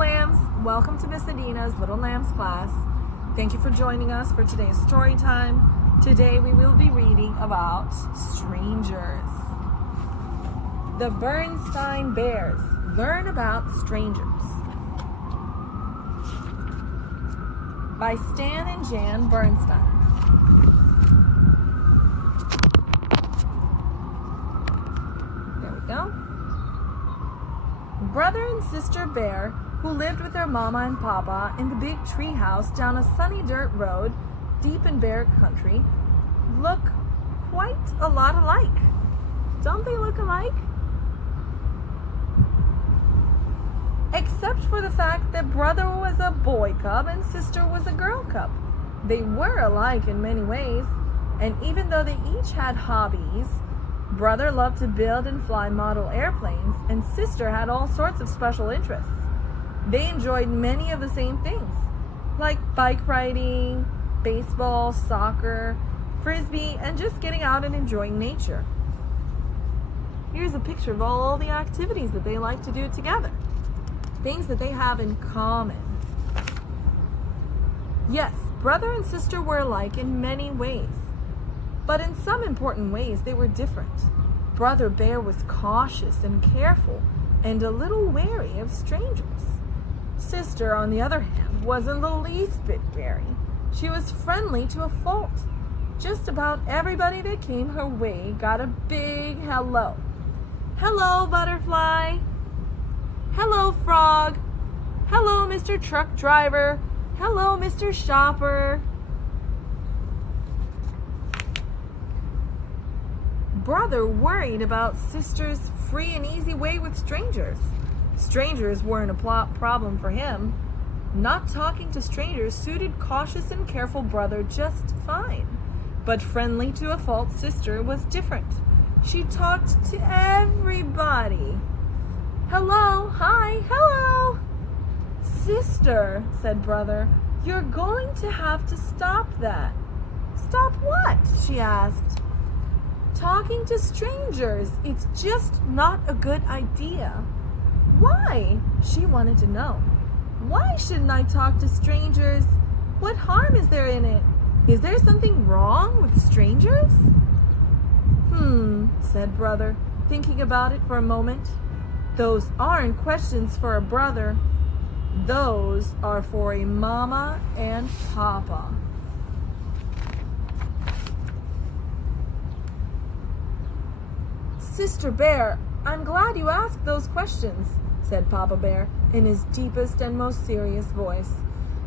lambs, welcome to Miss Adina's Little Lambs class. Thank you for joining us for today's story time. Today we will be reading about strangers. The Berenstain Bears learn about strangers by Stan and Jan Berenstain. There we go. Brother and sister bear, who lived with their mama and papa in the big tree house down a sunny dirt road deep in bear country, look quite a lot alike. Don't they look alike? Except for the fact that brother was a boy cub and sister was a girl cub. They were alike in many ways, and even though they each had hobbies, brother loved to build and fly model airplanes, and sister had all sorts of special interests. They enjoyed many of the same things, like bike riding, baseball, soccer, frisbee, and just getting out and enjoying nature. Here's a picture of all the activities that they like to do together. Things that they have in common. Yes, brother and sister were alike in many ways. But in some important ways, they were different. Brother Bear was cautious and careful and a little wary of strangers. Sister, on the other hand, wasn't the least bit wary. She was friendly to a fault. Just about everybody that came her way got a big hello. Hello, butterfly. Hello, frog. Hello, Mr. Truck Driver. Hello, Mr. Shopper. Brother worried about sister's free and easy way with strangers. Strangers weren't a problem for him. Not talking to strangers suited cautious and careful brother just fine. But friendly to a fault sister was different. She talked to everybody. Hello, hi, hello. Sister, said brother, you're going to have to stop that. Stop what? She asked. Talking to strangers. It's just not a good idea. Why? She wanted to know. Why shouldn't I talk to strangers? What harm is there in it? Is there something wrong with strangers? Said brother, thinking about it for a moment. Those aren't questions for a brother. Those are for a mama and papa. Sister Bear, I'm glad you asked those questions, said Papa Bear in his deepest and most serious voice.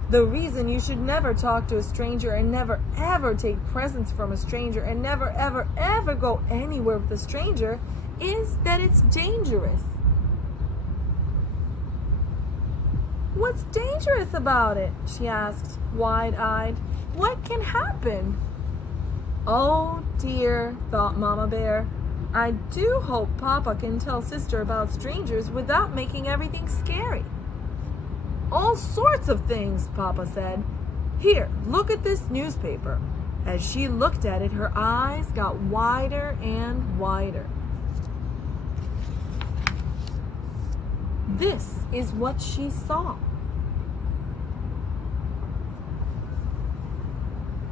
The reason you should never talk to a stranger and never ever take presents from a stranger and never ever ever go anywhere with a stranger is that it's dangerous. What's dangerous about it? She asked, wide-eyed. What can happen? Oh dear, thought Mama Bear. I do hope Papa can tell sister about strangers without making everything scary. All sorts of things, Papa said. Here, look at this newspaper. As she looked at it, her eyes got wider and wider. This is what she saw.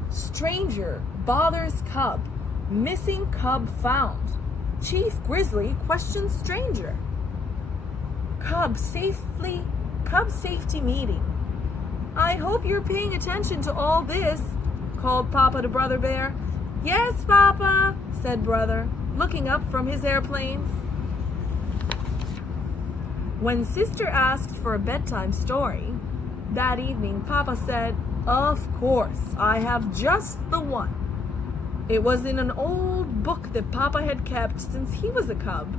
Stranger bothers cub. Missing cub found. Chief Grizzly questions stranger. Cub safety meeting. I hope you're paying attention to all this, called Papa to Brother Bear. Yes, Papa, said brother, looking up from his airplanes. When sister asked for a bedtime story, that evening Papa said, of course, I have just the one. It was in an old book that Papa had kept since he was a cub.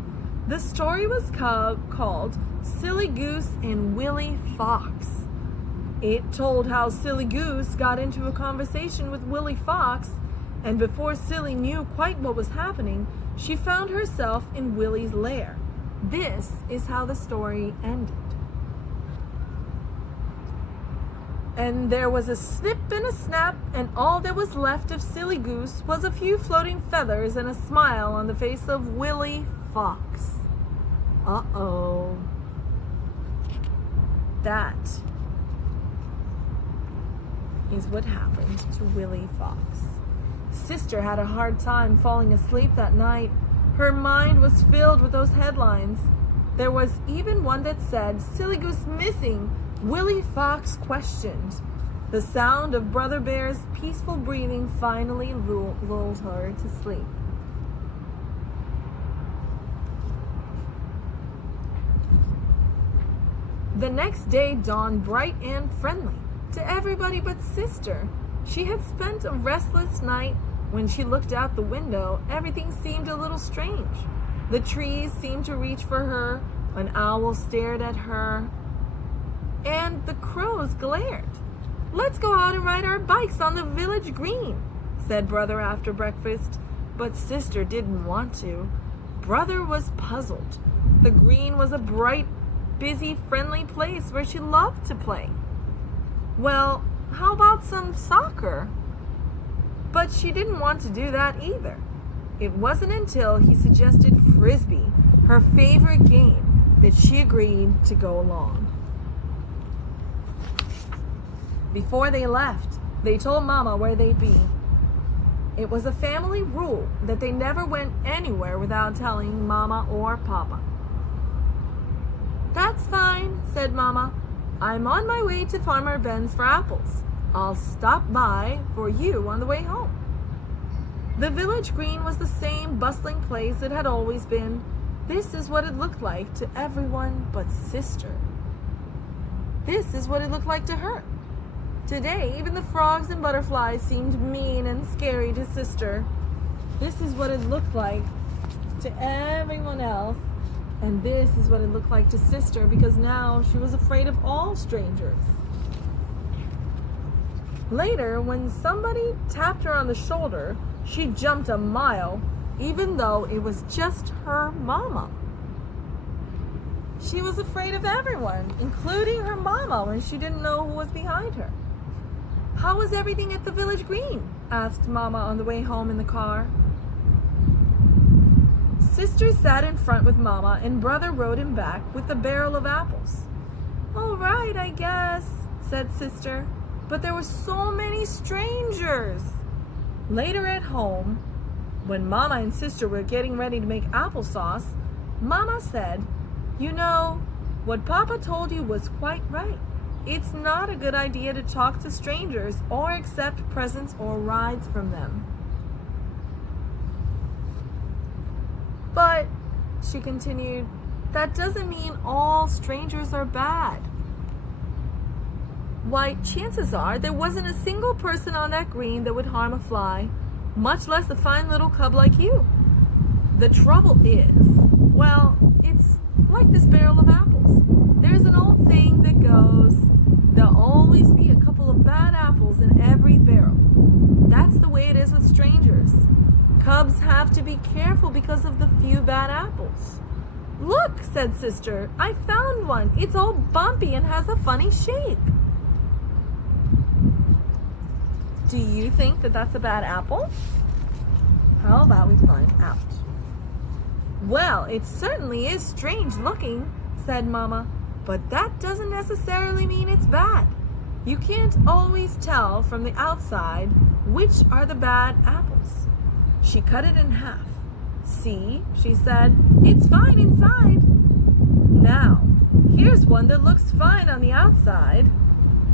The story was called Silly Goose and Willie Fox. It told how Silly Goose got into a conversation with Willie Fox, and before Silly knew quite what was happening, she found herself in Willie's lair. This is how the story ended. And there was a snip and a snap, and all that was left of Silly Goose was a few floating feathers and a smile on the face of Willie Fox. Uh-oh. That is what happened to Willie Fox. Sister had a hard time falling asleep that night. Her mind was filled with those headlines. There was even one that said, "Silly Goose Missing, Willie Fox Questioned." The sound of Brother Bear's peaceful breathing finally lulled her to sleep. The next day dawned bright and friendly to everybody but Sister. She had spent a restless night. When she looked out the window, everything seemed a little strange. The trees seemed to reach for her, an owl stared at her, and the crows glared. "Let's go out and ride our bikes on the village green," said Brother after breakfast, but Sister didn't want to. Brother was puzzled. The green was a bright, busy, friendly place where she loved to play. Well, how about some soccer? But she didn't want to do that either. It wasn't until he suggested Frisbee, her favorite game, that she agreed to go along. Before they left, they told Mama where they'd be. It was a family rule that they never went anywhere without telling Mama or Papa. "That's fine," said Mama. "I'm on my way to Farmer Ben's for apples. I'll stop by for you on the way home." The village green was the same bustling place it had always been. This is what it looked like to everyone but Sister. This is what it looked like to her. Today, even the frogs and butterflies seemed mean and scary to Sister. This is what it looked like to everyone else. And this is what it looked like to Sister, because now she was afraid of all strangers. Later, when somebody tapped her on the shoulder, she jumped a mile, even though it was just her Mama. She was afraid of everyone, including her Mama, when she didn't know who was behind her. "How was everything at the village green?" asked Mama on the way home in the car. Sister sat in front with Mama, and Brother rode him back with a barrel of apples. "All right, I guess," said Sister, "but there were so many strangers." Later at home, when Mama and Sister were getting ready to make applesauce, Mama said, "You know, what Papa told you was quite right. It's not a good idea to talk to strangers or accept presents or rides from them." "But," she continued, "that doesn't mean all strangers are bad. Why, chances are there wasn't a single person on that green that would harm a fly, much less a fine little cub like you. The trouble is, well, it's like this barrel of apples. There's an old saying that goes, there'll always be a couple of bad apples in every barrel. That's the way it is with strangers. Cubs have to be careful because of the few bad apples." "Look," said Sister, "I found one. It's all bumpy and has a funny shape." Do you think that that's a bad apple? How about we find out? "Well, it certainly is strange looking," said Mama, "but that doesn't necessarily mean it's bad. You can't always tell from the outside which are the bad apples." She cut it in half. "See," she said, "it's fine inside. Now, here's one that looks fine on the outside,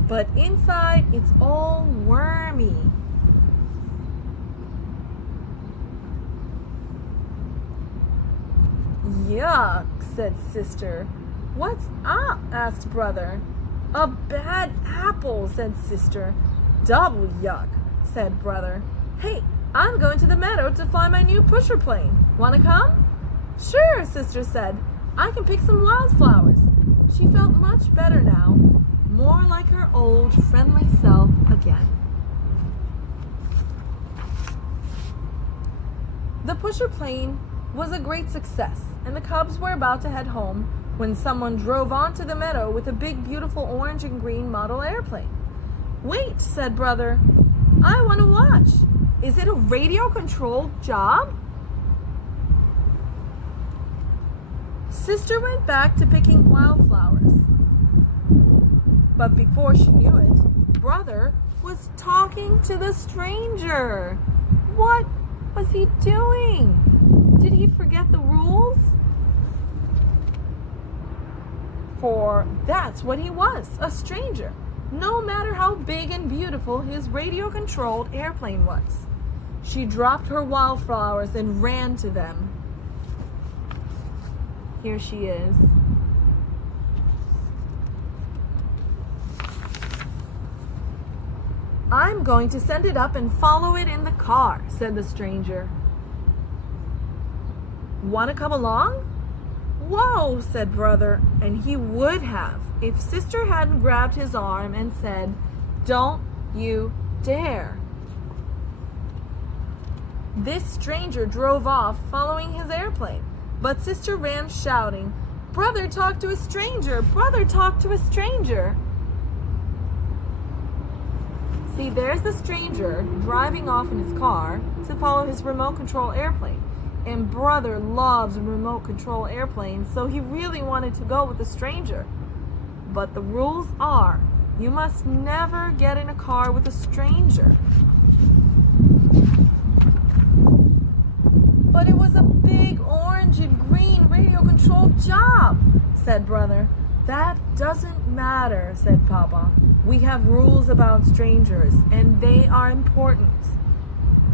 but inside it's all wormy." "Yuck," said Sister. "What's up?" asked Brother. "A bad apple," said Sister. "Double yuck," said Brother. "Hey, I'm going to the meadow to fly my new pusher plane. Wanna come?" "Sure," Sister said. "I can pick some wildflowers." She felt much better now, more like her old friendly self again. The pusher plane was a great success, and the cubs were about to head home when someone drove onto the meadow with a big, beautiful orange and green model airplane. "Wait," said Brother. "I want to watch. Is it a radio-controlled job?" Sister went back to picking wildflowers. But before she knew it, brother was talking to the stranger. What was he doing? Did he forget the rules? For that's what he was, a stranger, no matter how big and beautiful his radio-controlled airplane was. She dropped her wildflowers and ran to them. Here she is. I'm going to send it up and follow it in the car, said the stranger. Want to come along? Whoa, said brother, and he would have if sister hadn't grabbed his arm and said, don't you dare. This stranger drove off following his airplane, but sister ran shouting, brother talked to a stranger, brother talked to a stranger. See, there's the stranger driving off in his car to follow his remote control airplane. And brother loves remote control airplanes, so he really wanted to go with the stranger. But the rules are, you must never get in a car with a stranger. But it was a big orange and green radio controlled job, said brother. That doesn't matter, said Papa. We have rules about strangers, and they are important.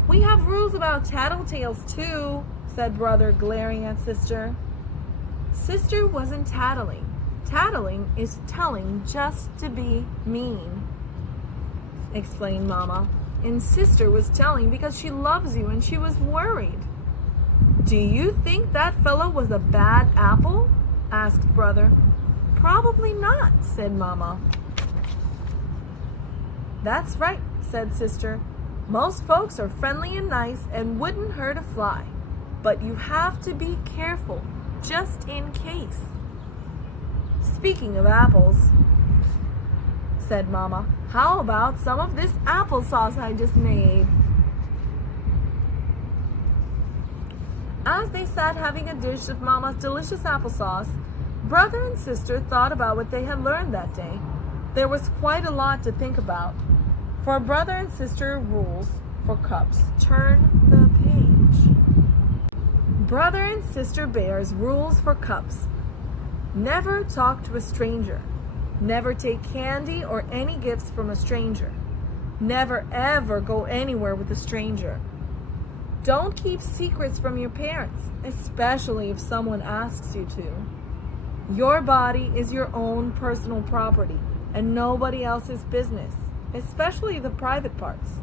We have rules about tattletales too, said brother, glaring at sister. Sister wasn't tattling. Tattling is telling just to be mean, explained Mama. And sister was telling because she loves you and she was worried. Do you think that fellow was a bad apple? Asked brother. Probably not, said Mama. That's right, said sister. Most folks are friendly and nice and wouldn't hurt a fly. But you have to be careful, just in case. Speaking of apples, said Mama, how about some of this applesauce I just made? As they sat having a dish of Mama's delicious applesauce, brother and sister thought about what they had learned that day. There was quite a lot to think about. For brother and sister rules for cups. Turn the page. Brother and sister bears rules for cups. Never talk to a stranger. Never take candy or any gifts from a stranger. Never ever go anywhere with a stranger. Don't keep secrets from your parents, especially if someone asks you to. Your body is your own personal property and nobody else's business, especially the private parts.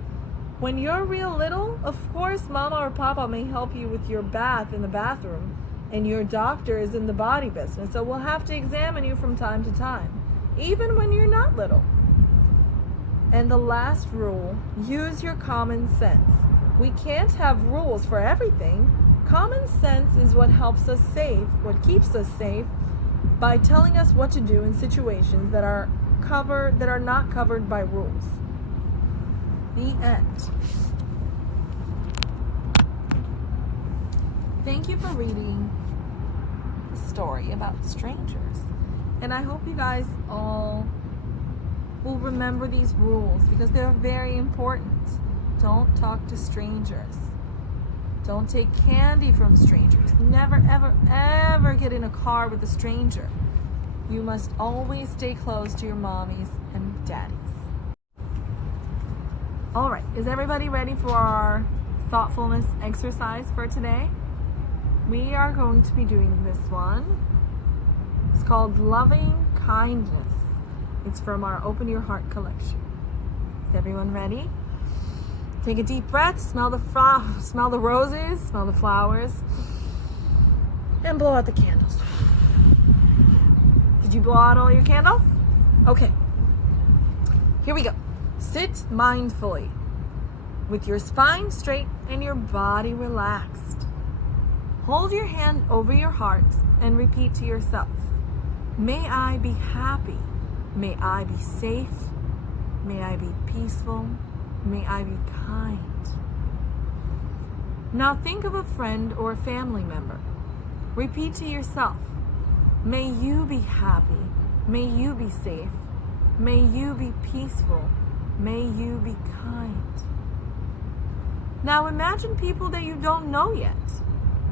When you're real little, of course Mama or Papa may help you with your bath in the bathroom, and your doctor is in the body business, so we'll have to examine you from time to time, even when you're not little. And the last rule, use your common sense. We can't have rules for everything. Common sense is what helps us safe, what keeps us safe, by telling us what to do in situations that are not covered by rules. The end. Thank you for reading the story about strangers. And I hope you guys all will remember these rules because they're very important. Don't talk to strangers. Don't take candy from strangers. Never, ever, ever get in a car with a stranger. You must always stay close to your mommies and daddies. All right, is everybody ready for our thoughtfulness exercise for today? We are going to be doing this one. It's called Loving Kindness. It's from our Open Your Heart collection. Is everyone ready? Take a deep breath, smell the roses, smell the flowers, and blow out the candles. Did you blow out all your candles? Okay. Here we go. Sit mindfully with your spine straight and your body relaxed. Hold your hand over your heart and repeat to yourself, may I be happy, may I be safe, may I be peaceful, may I be kind. Now think of a friend or a family member. Repeat to yourself, may you be happy, may you be safe, May you be peaceful. May you be kind. Now imagine people that you don't know yet.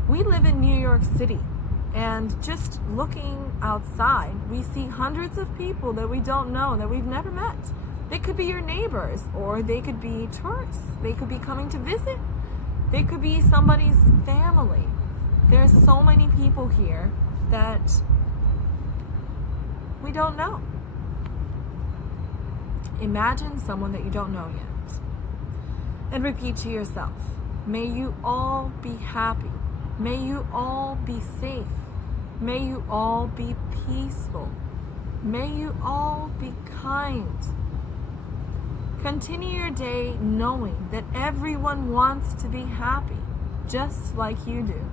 We live in New York City, and just looking outside, we see hundreds of people that we don't know, that we've never met. They could be your neighbors, or they could be tourists. They could be coming to visit. They could be somebody's family. There's so many people here that we don't know. Imagine someone that you don't know yet. And repeat to yourself, may you all be happy. May you all be safe. May you all be peaceful. May you all be kind. Continue your day knowing that everyone wants to be happy, just like you do.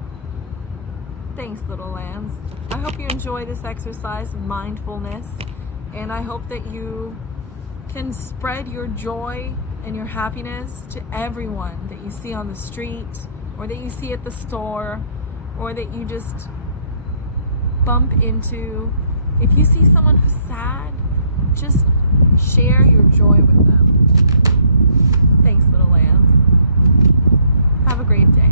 Thanks, little lambs. I hope you enjoy this exercise of mindfulness, and I hope that you can spread your joy and your happiness to everyone that you see on the street, or that you see at the store, or that you just bump into. If you see someone who's sad, just share your joy with them. Thanks, little lambs. Have a great day.